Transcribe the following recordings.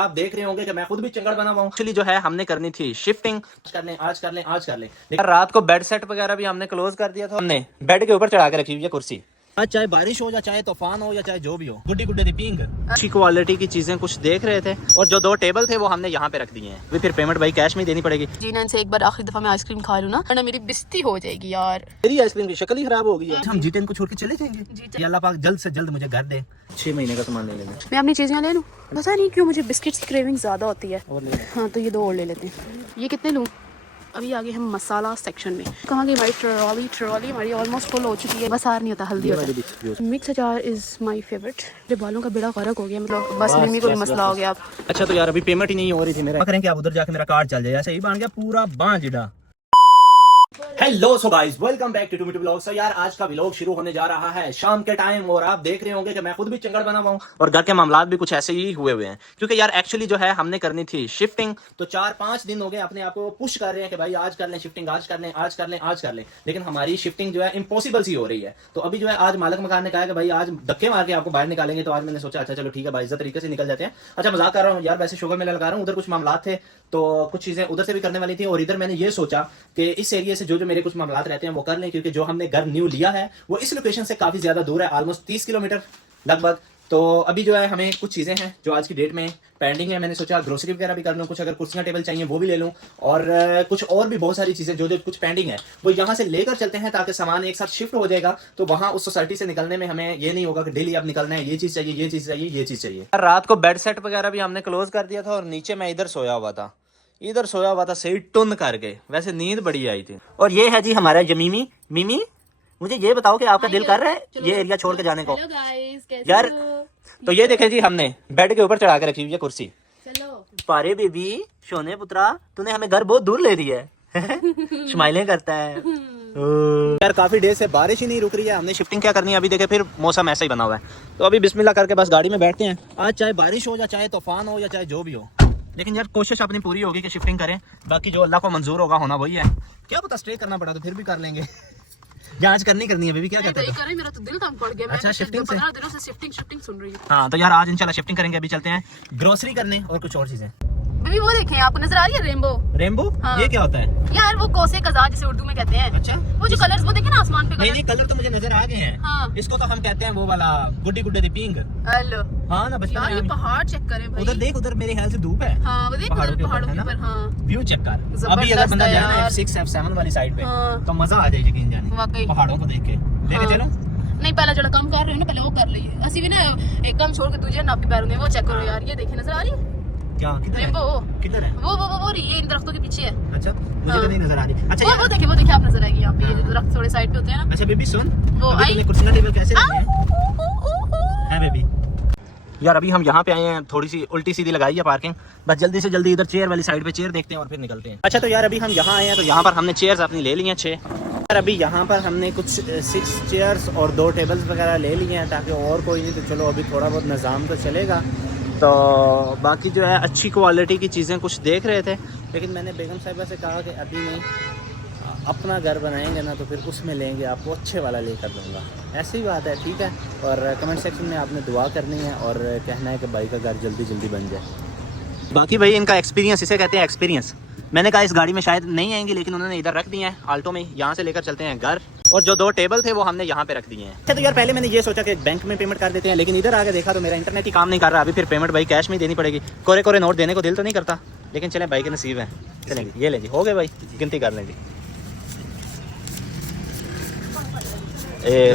आप देख रहे होंगे कि मैं खुद भी चंगड़ बना हुआ हूँ। एक्चुअली जो है हमने करनी थी शिफ्टिंग, आज कर लें। लेकिन रात को बेड सेट वगैरह भी हमने क्लोज कर दिया था। हमने बेड के ऊपर चढ़ा के रखी हुई है कुर्सी। आज चाहे बारिश हो या चाहे तूफान हो या चाहे जो भी हो, गुड्डी गुड्डे दी पिंग अच्छी क्वालिटी की चीजें कुछ देख रहे थे और जो 2 टेबल थे वो हमने यहाँ पे रख दिए हैं। अभी फिर पेमेंट भाई कैश में देनी पड़ेगी। जी ना, इनसे एक बार आखिरी दफा मैं आइसक्रीम खा लूँ ना, वरना मेरी बेइज्जती हो जाएगी यार। मेरी आइसक्रीम की शक्ल ही खराब हो गई है। हम जीतेन को छोड़ के चले जाएंगे। जी अल्लाह पाक जल्द से जल्द मुझे घर दे। 6 महीने का सामान ले लेंगे। मैं अपनी चीज़ें ले लूँ, पता नहीं क्यों मुझे बिस्किट्स की क्रेविंग ज़्यादा होती है। और ले लें। हाँ तो ये 2 और ले लेते हैं। ये कितने लूँ? अभी आगे हम मसाला सेक्शन में। कहाँ गई हमारी ट्रॉली हमारी ऑलमोस्ट फुल हो चुकी है। बस आर नहीं होता, हल्दी होता है। मिक्स अचार इज़ माय फेवरेट। मेरे बालों का बेड़ा गर्क हो गया, मतलब बस मम्मी को भी मसला हो गया। अच्छा तो यार अभी पेमेंट ही नहीं हो रही थी मेरा। करें कि आप उधर जाके मेरा कार्ड चल जाए, ऐसे ही बन गया पूरा बांझड़ा। Hello so guys, welcome back to to vlog. So यार आज का व्लॉग शुरू होने जा रहा है शाम के टाइम और आप देख रहे होंगे कि मैं खुद भी चंगड़ बना हुआ हूँ और घर के मामलात भी कुछ ऐसे ही हुए हैं क्योंकि यार एक्चुअली जो है हमने करनी थी शिफ्टिंग। तो 4-5 दिन हो गए अपने आप को पुश कर रहे हैं कि भाई आज कर लें शिफ्टिंग, आज कर लें, लेकिन हमारी शिफ्टिंग जो है इम्पॉसिबल सी हो रही है। तो अभी जो है आज मालिक मकान ने कहा कि भाई आज धक्के मार के आपको बाहर निकालेंगे। तो आज मैंने सोचा अच्छा चलो ठीक है, बाइज्जत तरीके से निकल जाते हैं। अच्छा मजाक कर रहा हूँ यार, वैसे शुगर मेला लगा रहा हूँ। उधर कुछ मामलात थे तो कुछ चीजें उधर से भी करने वाली थी और इधर मैंने ये सोचा कि इस एरिया से जो मेरे कुछ मामलात रहते हैं वो कर लें, क्योंकि जो हमने घर न्यू लिया है वो इस लोकेशन से काफी ज्यादा दूर है, ऑलमोस्ट 30 किलोमीटर लगभग। तो अभी जो है हमें कुछ चीजें हैं जो आज की डेट में पेंडिंग है। मैंने सोचा ग्रोसरी वगैरह भी कर लूँ, कुछ अगर कुर्सियां टेबल चाहिए वो भी ले लूँ और कुछ और भी बहुत सारी चीजें जो कुछ पेंडिंग है वो यहाँ से लेकर चलते हैं ताकि सामान एक साथ शिफ्ट हो जाएगा। तो वहाँ उस सोसाइटी से निकलने में हमें ये नहीं होगा कि डेली अब निकलना है, ये चीज चाहिए, ये चीज चाहिए, ये चीज चाहिए। रात को बेड सेट वगैरह भी हमने क्लोज कर दिया था और नीचे मैं इधर सोया हुआ था सही टुन करके। वैसे नींद बड़ी आई थी। और ये है जी हमारा जमीमी मिमी। मुझे ये बताओ कि आपका दिल कर रहा है ये एरिया छोड़ के जाने को? यार तो ये देखे जी हमने बेड के ऊपर चढ़ा के रखी हुई है कुर्सी। पारे बेबी सोने पुत्रा, तूने हमें घर बहुत दूर ले दिया है। स्माइलें करता है यार। काफी देर से बारिश ही नहीं रुक रही है। हमने शिफ्टिंग क्या करनी है अभी देखे, फिर मौसम ऐसा ही बना हुआ है। तो अभी बिस्मिल्लाह करके बस गाड़ी में बैठते हैं। आज चाहे बारिश हो या चाहे तूफान हो या चाहे जो भी हो, लेकिन यार कोशिश अपनी पूरी होगी कि शिफ्टिंग करें। बाकी जो अल्लाह को मंजूर होगा होना वही है। क्या पता स्टे करना पड़ा तो फिर भी कर लेंगे। जांच करनी है बेबी, क्या कहते हैं? मेरा तो दिल तंग पड़ गया। अच्छा शिफ्टिंग से 15 दिनों से शिफ्टिंग सुन रही हूं। हाँ तो यार आज इंशाल्लाह शिफ्टिंग करेंगे। अभी चलते हैं ग्रोसरी करने और कुछ और चीजें। बेबी वो देखें, आपको नजर आ रही है रेनबो? हाँ। ये क्या होता है यार? वो कोसे कज़ा जिसे उर्दू में कहते हैं। अच्छा वो जो कलर्स वो देखे ना आसमान पे? नहीं कलर तो मुझे नजर आ गए हैं। हाँ। इसको तो हम कहते हैं वो वाला गुड्डी गुड्डे दी पिंग। हेलो हाँ ना बचपन यार, ये पहाड़ चेक करें भाई। उधर देख, उधर मेरे ख्याल से धूप है। हाँ वो देख उधर पहाड़ों के ऊपर। हाँ व्यू चेक कर। अभी अगर बंदा जाए ना F6 F7 वाली साइड पे तो मजा आ जाए यकीन जाने। वाकई पहाड़ों को देख के लेके चलो। नहीं पहले जो काम कर रहे हो ना पहले वो कर लीजिए। असि भी ना एक काम छोड़ के दूसरे नापी पैरों में वो चेक करो यार। ये देखे नजर आ रही है क्या? किधर है? किधर है? वो रही है इन दरख्तों के पीछे है। अच्छा मुझे तो नहीं नजर आ रही। अच्छा वो देखिए आप नजर आएगी यहाँ पे। ये जो दरख्त थोड़े साइड पे होते हैं ना। अच्छा बेबी सुन, वो आई कुर्सी का टेबल कैसे है बेबी? यार अभी हम यहाँ पे आए हैं, थोड़ी सी उल्टी सीधी लगाई है पार्किंग। बस जल्दी से जल्दी इधर चेयर वाली साइड पे चेयर देखते हैं और फिर निकलते हैं। अच्छा तो यार अभी हम यहाँ आए हैं तो यहाँ पर हमने चेयर्स अपनी ले ली हैं 6। यार अभी यहाँ पर हमने कुछ 6 चेयर्स और 2 टेबल्स वगैरह ले लिए हैं ताकि और कोई नहीं तो चलो अभी थोड़ा बहुत निज़ाम तो चलेगा। तो बाकी जो है अच्छी क्वालिटी की चीज़ें कुछ देख रहे थे, लेकिन मैंने बेगम साहिबा से कहा कि अभी नहीं, अपना घर बनाएंगे ना तो फिर उसमें लेंगे, आपको अच्छे वाला लेकर दूँगा। ऐसी बात है, ठीक है। और कमेंट सेक्शन में आपने दुआ करनी है और कहना है कि भाई का घर जल्दी जल्दी बन जाए। बाकी भाई इनका एक्सपीरियंस, इसे कहते हैं एक्सपीरियंस। मैंने कहा इस गाड़ी में शायद नहीं आएंगी, लेकिन उन्होंने इधर रख दिए हैं आल्टो में। यहाँ से लेकर चलते हैं घर और जो 2 टेबल थे वो हमने यहाँ पे रख दिए हैं। अच्छा तो यार पहले मैंने ये सोचा कि बैंक में पेमेंट कर देते हैं, लेकिन इधर आके देखा तो मेरा इंटरनेट ही काम नहीं कर रहा। अभी फिर पेमेंट भाई कैश में ही देनी पड़ेगी। कोरे नोट देने को दिल तो नहीं करता, लेकिन चलें भाई के नसीब है। चलेंगे, ये लें जी, हो गए भाई, गिनती कर लें जी।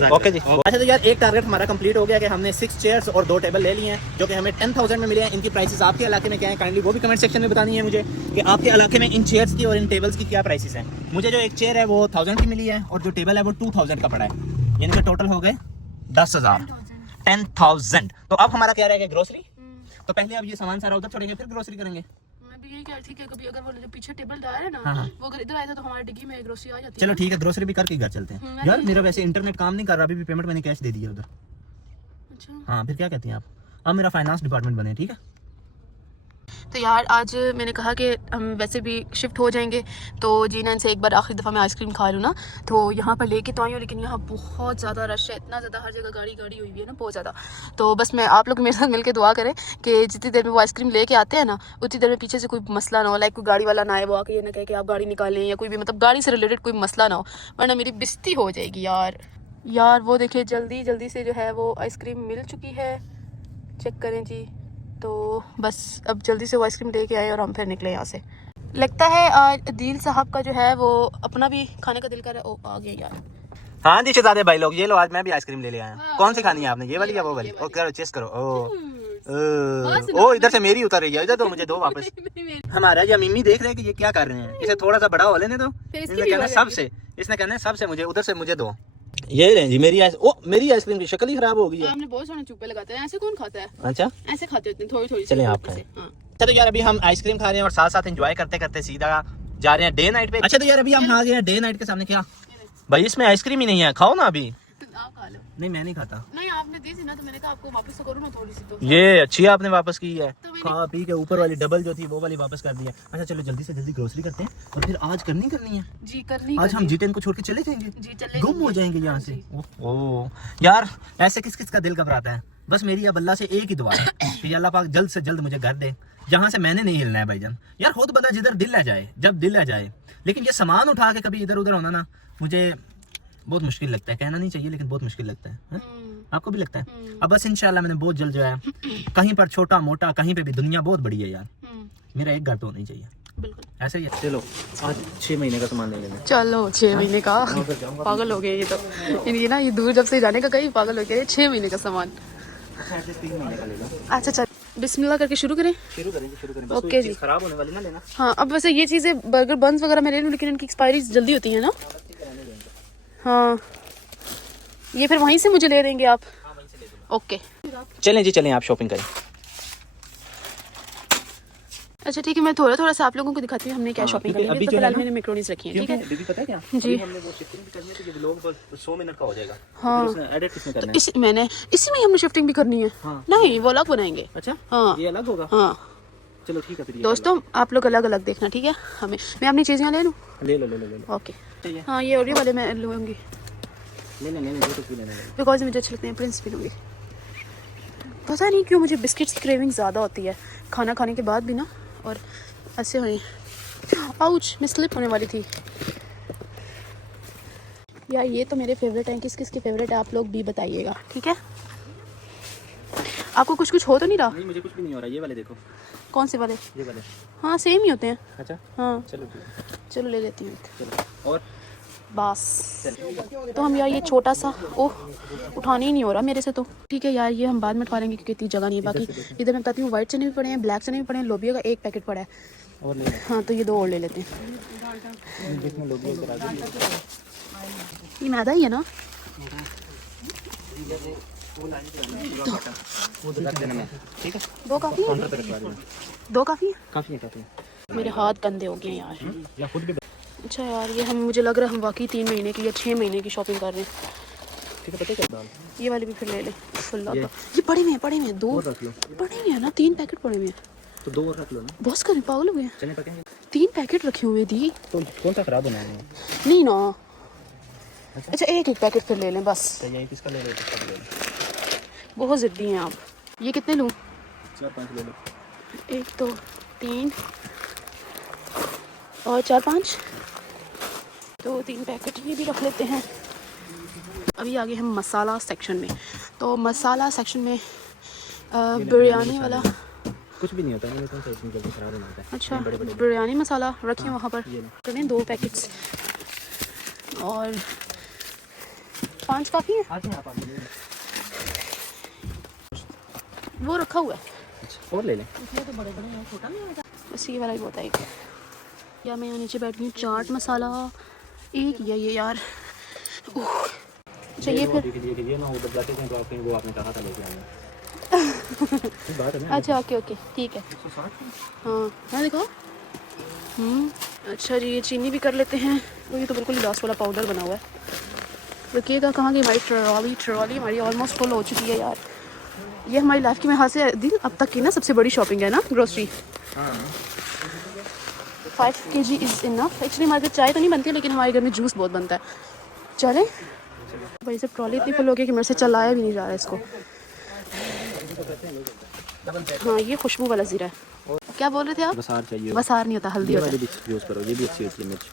ओके जी। अच्छा तो यार एक टारगेट हमारा कंप्लीट हो गया कि हमने 6 चेयर्स और 2 टेबल ले लिए हैं जो कि हमें 10,000 में मिले हैं। इनकी प्राइसेस आपके इलाके में क्या है काइंडली वो भी कमेंट सेक्शन में बतानी है मुझे कि आपके इलाके में इन चेयर्स की और इन टेबल्स की क्या प्राइसेस हैं। मुझे जो एक चेयर है वो 1000 की मिली है और जो टेबल है वो 2000 का पड़ा है, यानी कि टोटल हो गए 10,000 10,000। तो अब हमारा क्या रहेगा? ग्रोसरी। तो पहले अब ये सामान सारा उधर छोड़ेंगे फिर ग्रोसरी करेंगे। यही क्या ठीक है, कभी अगर वो जो पीछे टेबल डाला है ना, वो अगर इधर आया था तो हमारी डिग्गी में ग्रोसरी आ जाती है। चलो ठीक है, ग्रोसरी भी करके घर चलते हैं। यार मेरा वैसे इंटरनेट काम नहीं कर रहा, अभी भी पेमेंट मैंने कैश दे दिया उधर। अच्छा हाँ, फिर क्या कहती हैं आप? अब मेरा फाइनेंस डिपार्टमेंट बने, ठीक है। तो यार आज मैंने कहा कि हम वैसे भी शिफ्ट हो जाएंगे, तो जीना इनसे एक बार आखिरी दफ़ा मैं आइसक्रीम खा लूँ ना, तो यहाँ पर लेके तो आई हूँ, लेकिन यहाँ बहुत ज़्यादा रश है, इतना ज़्यादा, हर जगह गाड़ी गाड़ी हुई है ना, बहुत ज़्यादा। तो बस मैं आप लोग मेरे साथ मिलकर दुआ करें कि जितनी देर में वो आइसक्रीम लेके आते हैं ना, उतनी देर में पीछे से कोई मसला ना हो, लाइक कोई गाड़ी वाला ना आए, वो आके ये ना कहे कि आप गाड़ी निकालें, या कोई भी मतलब गाड़ी से रिलेटेड कोई मसला ना हो, वरना मेरी बेइज्जती हो जाएगी यार। वो देखिए जल्दी जल्दी से जो है वो आइसक्रीम मिल चुकी है, चेक करें जी। तो बस अब जल्दी से वो आइसक्रीम लेके आए और हम फिर निकले यहाँ से। लगता है आज अदील साहब का जो है वो अपना भी खाने का दिल कर रहा है। ओ आ गया यार। हाँ जी शहजादे भाई लोग, ये लो आज मैं भी आइसक्रीम ले आया। कौन सी खानी है आपने, ये वाली या वो वाली? ओ करो, चेस करो। ओ इधर से मेरी उतर रही है, इधर तो मुझे दो वापस। हमारा या मिम्मी देख रहे हैं कि ये क्या कर रहे हैं, इसे थोड़ा सा बड़ा हो लेने दो। इसने कहना सबसे मुझे उधर से मुझे दो। ये लें जी मेरी मेरी आइसक्रीम की शक्ल ही खराब हो गई है। आपने बहुत सारे चुप्पे लगाते हैं, ऐसे कौन खाता है? अच्छा ऐसे खाते होते हैं, थोड़ी थोड़ी। चलें आप खाएं। अच्छा तो यार अभी हम आइसक्रीम खा रहे हैं और साथ साथ एंजॉय करते करते सीधा जा रहे हैं डे नाइट पे। अच्छा तो यार अभी हम आ गए हैं डे नाइट के सामने। क्या भाई इसमें आइसक्रीम ही नहीं है, खाओ ना अभी। आप खा लो। नहीं मैं नहीं खाता। नहीं आपने दी थी ना, तो मैंने कहा आपको वापस तो करूँ ना थोड़ी सी। तो ये अच्छी आपने वापस की है, तो खा पी के ऊपर वाली डबल जो थी वो वाली वापस कर दी है। अच्छा चलो जल्दी से जल्दी ग्रोसरी करते हैं और फिर आज करनी है जी, करनी आज हम G10 को छोड़ के चले जाएंगे जी, चले गुम हो जाएंगे यहाँ से। ओह यार ऐसे किस किस का दिल घबराता है। बस मेरी अब अल्लाह से एक ही दुआ है कि अल्लाह पाक जल्द से जल्द मुझे घर दे, जहाँ से मैंने नहीं हिलना है भाईजान। यार खुद बंदा जिधर दिल आ जाए, जब दिल आ जाए, लेकिन ये सामान उठा के कभी इधर उधर होना ना मुझे बहुत मुश्किल लगता है। कहना नहीं चाहिए लेकिन बहुत मुश्किल लगता है। आपको भी लगता है? अब बस इंशाल्लाह मैंने बहुत जल्द जो है कहीं पर छोटा मोटा कहीं पे भी, दुनिया बहुत बड़ी है यार, मेरा एक घर तो होना ही चाहिए। बिल्कुल ऐसे ही है। चलो आज 6 महीने का सामान ले लेंगे। चलो 6 महीने का, पागल हो गए ये तो। ये ना ये दूर जब से जाने का कहीं पागल हो गया, 6 महीने का सामान। अच्छा चल बिस्मिल्लाह करके शुरू करें। बस ओके जी। खराब होने वाली ना लेना। हाँ अब वैसे ये चीज़ें बर्गर बंस वगैरह मैं ले लूँ, लेकिन इनकी एक्सपायरी जल्दी होती है ना। हाँ ये फिर वहीं से मुझे ले देंगे आप? ओके चलें जी चलें, आप शॉपिंग करें। अच्छा ठीक है, मैं थोड़ा थोड़ा सा आप लोगों को दिखाती हूँ हमने क्या शॉपिंग करी है। अभी तो जो है फिलहाल ना, मैंने मैक्रोनीज रखी हैं, ठीक है दीदी पता है क्या जी। हमने वो शिफ्टिंग भी करनी है, तो ये व्लॉग बस 100 मिनट का हो जाएगा। हाँ उसने एडिट किसने करना है? इसी में हमने शिफ्टिंग भी करनी है। हाँ। नहीं वो अलग बनाएंगे। अच्छा हाँ ये अलग होगा। हाँ चलो ठीक है फिर दोस्तों आप लोग अलग अलग देखना, ठीक है। हमें मैं अपनी चीज़ें ले लूँ? ले ओके हाँ ये ऑडियो वाले मैं लूँगी नहीं कुछ भी नहीं। बिकॉज मुझे अच्छे लगते हैं, प्रिंस भी लूँगी। पता नहीं क्यों मुझे बिस्किट्स की क्रेविंग ज़्यादा होती है खाना खाने के बाद भी ना, और ऐसे हुई आउच मैं स्लिप होने वाली थी यार। ये तो मेरे फेवरेट हैं, किस किस के फेवरेट है आप लोग भी बताइएगा, ठीक है। आपको कुछ कुछ हो तो नहीं रहा? नहीं मुझे कुछ भी नहीं हो रहा। ये वाले देखो। कौन से वाले? ये वाले। हाँ सेम ही होते हैं। अच्छा हाँ चलो ठीक है। चलो ले लेती हूँ। चलो और बस तो हम यार ये छोटा सा ओह उठाने ही नहीं हो रहा मेरे से, तो ठीक है यार ये हम बाद में उठा लेंगे क्योंकि इतनी जगह नहीं है। बाकी इधर मैं बताती हूँ व्हाइट चने भी पड़े हैं, ब्लैक चने भी पड़े हैं, लोबिया का एक पैकेट पड़ा है और ले हाँ, तो ये 2 और ले लेते हैं। ये मैदा ही है ना? ठीक है 2 काफ़ी है? 2 काफ़ी है? काफी है। मेरे हाथ गंदे हो गए हैं यार। अच्छा यार ये हम मुझे लग रहा है हम वाकई 3 महीने की या 6 महीने की शॉपिंग कर रहे हैं। ठीक है पता है क्या? ये वाली भी फिर ले ले फुल्ला। ये पड़े हुए हैं 2 पड़े हुए हैं ना, 3 पैकेट पड़े हुए हैं, तो 2 और रख लो ना। बस करें पागल हो गए हैं। चने पकेंगे 3 पैकेट रखे हुए दी तो कौन सा खराब होना है? नहीं ना। अच्छा एक पैकेट फिर ले लें बस। यही किसका ले लो, किसका ले लो। बहुत ज़िद्दी हैं आप। ये कितने लूँ? 4-5 ले लो। 1 2 3 और 4 5 तो 3 पैकेट ये भी रख लेते हैं। अभी आगे हम मसाला सेक्शन में, तो मसाला सेक्शन में बिरयानी वाला कुछ भी नहीं होता है, कौन सा इसमें जल्दी खराब हो जाता है। अच्छा बिरयानी मसाला रखें वहाँ पर, करें 2 पैकेट्स और 5 काफ़ी है। वो रखा हुआ है। और ले लें। तो बड़े बड़े हैं, छोटा नहीं होगा बस ये वाला ही बहुत आएगा। या मैं यहाँ नीचे बैठ गई, चाट मसाला एक या ये यार चाहिए फिर। ये ना हो बदलाते हैं तो आपके वो आपने कहा था लेके आना। अच्छा ओके ठीक है। हाँ हाँ देखो अच्छा जी ये चीनी भी कर लेते हैं। तो ये तो बिल्कुल ही लास्ट वाला पाउडर बना हुआ है। रुकिएगा कहाँ गई हमारी ट्रॉली हमारी ऑलमोस्ट फुल हो चुकी है यार। ये हमारी लाइफ की मेरे हाथ से दिन अब तक की ना सबसे बड़ी शॉपिंग है ना grocery. 5 kg is enough. Actually हमारे घर चाय तो नहीं बनती है, लेकिन हमारे घर में जूस बहुत बनता है। चले भाई, से ट्रॉली इतनी फुल हो गई कि मेरे से चलाया भी नहीं जा रहा है इसको। हाँ, ये खुशबू वाला ज़ीरा है। क्या बोल रहे थे आप? बसार चाहिए। बसार नहीं होता, हल्दी होता है। यूज़ करो, ये भी अच्छी होती है मिर्च।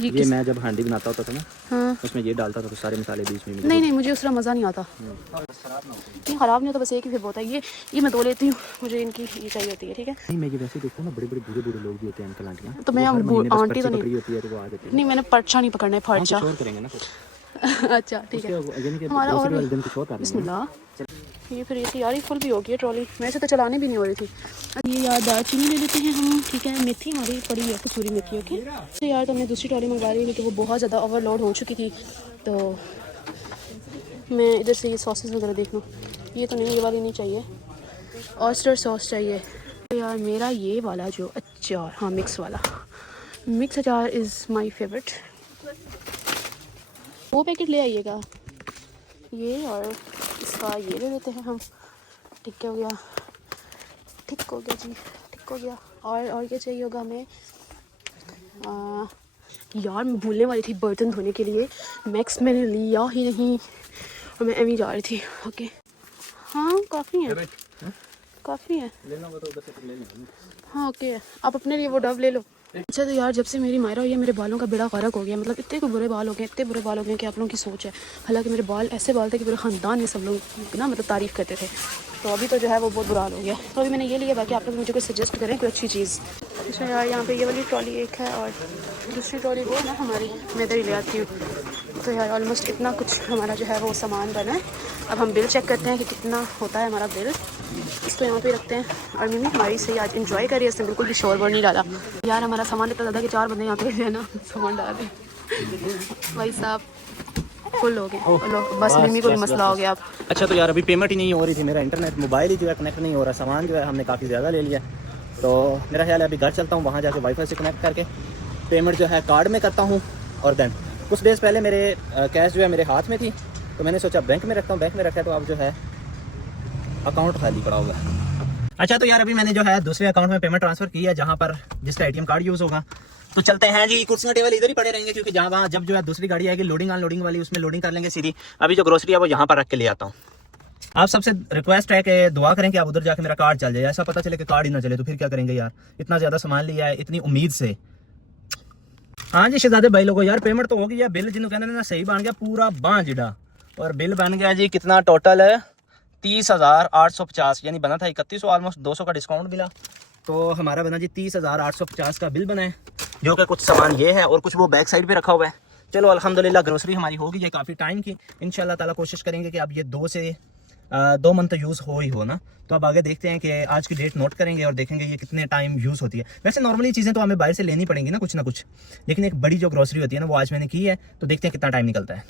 ये ये मैं जब हांडी बनाता होता था ना, हाँ, उसमें ये डालता था तो सारे मसाले बीच में नहीं नहीं, मुझे उसका मज़ा नहीं आता। नहीं, ख़राब नहीं होता, बस एक ही फिर होता है। ये मैं धो लेती हूँ, मुझे इनकी ये चाहिए होती है। ठीक है, नहीं मैं ये वैसे देखता हूँ ना, बड़े बड़े बूढ़े लोग भी होते हैं, अंकल आंटियाँ, तो मैं आंटी तो नहीं होती है तो वो आ जाती है। नहीं, मैंने पर्चा नहीं पकड़ना है, पर्चा। कुछ और करेंगे ना कुछ। अच्छा ठीक है, यानी कि हमारा और दूसरे दिन कुछ और करना है। बिस्मिल्लाह। ये फिर ये थी यार, ये फुल भी हो गई है ट्रॉली, मेरे से तो चलाने भी नहीं हो रही थी। ये यार दालचीनी ले लेते हैं हम। ठीक है, मेथी हमारी पड़ी है, कसूरी मेथी। ओके तो यार, तो हमने दूसरी ट्रॉली मंगवा ली क्योंकि वो बहुत ज़्यादा ओवरलोड हो चुकी थी। तो मैं इधर से ये सॉसेस वगैरह देख लूँ। ये तो नहीं, ये वाली नहीं चाहिए, ऑयस्टर सॉस चाहिए। तो यार मेरा ये वाला जो अचार, हाँ मिक्स वाला, मिक्स अचार इज़ माई फेवरेट। वो पैकेट ले आइएगा ये, और इसका ये ले लेते हैं हम। ठीक हो गया, ठीक हो गया जी, ठीक हो गया। और क्या चाहिए होगा हमें? यार मैं भूलने वाली थी, बर्तन धोने के लिए मैक्स मैंने लिया ही नहीं और मैं एमी जा रही थी। ओके हाँ, काफ़ी है, काफ़ी है। हाँ ओके, आप अपने लिए वो डव ले लो। अच्छा तो यार, जब से मेरी मायरा हुई है, मेरे बालों का बेड़ा गर्क हो गया। मतलब इतने कोई बुरे बाल हो गए, इतने बुरे बाल हो गए कि आप लोगों की सोच है। हालांकि मेरे बाल ऐसे बाल थे कि पूरे ख़ानदान में सब लोग ना मतलब तारीफ़ करते थे। तो अभी तो जो है वो बहुत बुरा हाल हो गया। तो अभी मैंने ये लिया, बाकी आप लोग मुझे कोई सजेस्ट करें कोई अच्छी चीज़। अच्छा यार, यहाँ पे ये वाली ट्रॉली एक है और दूसरी ट्रॉली वो ना हमारी, मैं इधर ही ले आती हूँ। तो यार ऑलमोस्ट इतना कुछ हमारा जो है वो सामान बना है। अब हम बिल चेक करते हैं कि कितना होता है हमारा बिल। इसको यहाँ पे रखते हैं। और मम्मी हमारी सही आज इंजॉय करी है, इसने बिल्कुल भी शोर वोर नहीं डाला। यार हमारा सामान इतना ज़्यादा कि 4 बंदे यहाँ पे जो है ना सामान डाल दें। भाई साहब फुल हो गए, बस मम्मी को भी मसला हो गया अब। अच्छा तो यार, अभी पेमेंट ही नहीं हो रही थी, मेरा इंटरनेट मोबाइल ही जो है कनेक्ट नहीं हो रहा। सामान जो है हमने काफ़ी ज़्यादा ले लिया, तो मेरा ख्याल है अभी घर चलता हूँ, वहाँ जाके वाईफाई से कनेक्ट करके पेमेंट जो है कार्ड में करता हूँ। और देन कुछ डेज़ पहले मेरे कैश जो है मेरे हाथ में थी, तो मैंने सोचा बैंक में रखता हूँ। बैंक में रखा है तो अब जो है अकाउंट खाली पड़ा होगा। अच्छा तो यार, अभी मैंने जो है दूसरे अकाउंट में पेमेंट ट्रांसफ़र की है, जहाँ पर जिसका ATM कार्ड यूज़ होगा। तो चलते हैं जी, कुर्सियाँ टेबल इधर ही पड़े रहेंगे, क्योंकि जहाँ वहाँ जब जो है दूसरी गाड़ी आएगी लोडिंग अनलोडिंग वाली, उसमें लोडिंग कर लेंगे सीधी। अभी जो ग्रोसरी है वो यहाँ पर रख के ले आता हूँ। आप सबसे रिक्वेस्ट है कि दुआ करें कि आप उधर जाके मेरा कार्ड चल जाए। ऐसा पता चले कि कार्ड ही ना चले तो फिर क्या करेंगे यार, इतना ज़्यादा सामान लिया है इतनी उम्मीद से। हाँ जी शहजादे भाई लोगों, यार पेमेंट तो हो गई है। बिल जिन्हों कहते हैं ना सही बन गया पूरा बाँ जिड़ा, और बिल बन गया जी कितना टोटल है 30,850, यानी बना था 3100, ऑलमोस्ट 200 का डिस्काउंट मिला, तो हमारा बना जी 30,850 का बिल बना है। जो कि कुछ सामान ये है और कुछ वो बैक साइड पे रखा हुआ है। चलो अल्हम्दुलिल्लाह ग्रोसरी हमारी होगी ये काफ़ी टाइम की। इंशाल्लाह ताला कोशिश करेंगे कि अब ये 2 मंथ यूज़ हो ही हो ना। तो अब आगे देखते हैं कि आज की डेट नोट करेंगे और देखेंगे ये कितने टाइम यूज़ होती है। वैसे नॉर्मली चीज़ें तो हमें बाहर से लेनी पड़ेंगी ना कुछ ना कुछ, लेकिन एक बड़ी जो ग्रोसरी होती है ना वो आज मैंने की है, तो देखते हैं कितना टाइम निकलता है।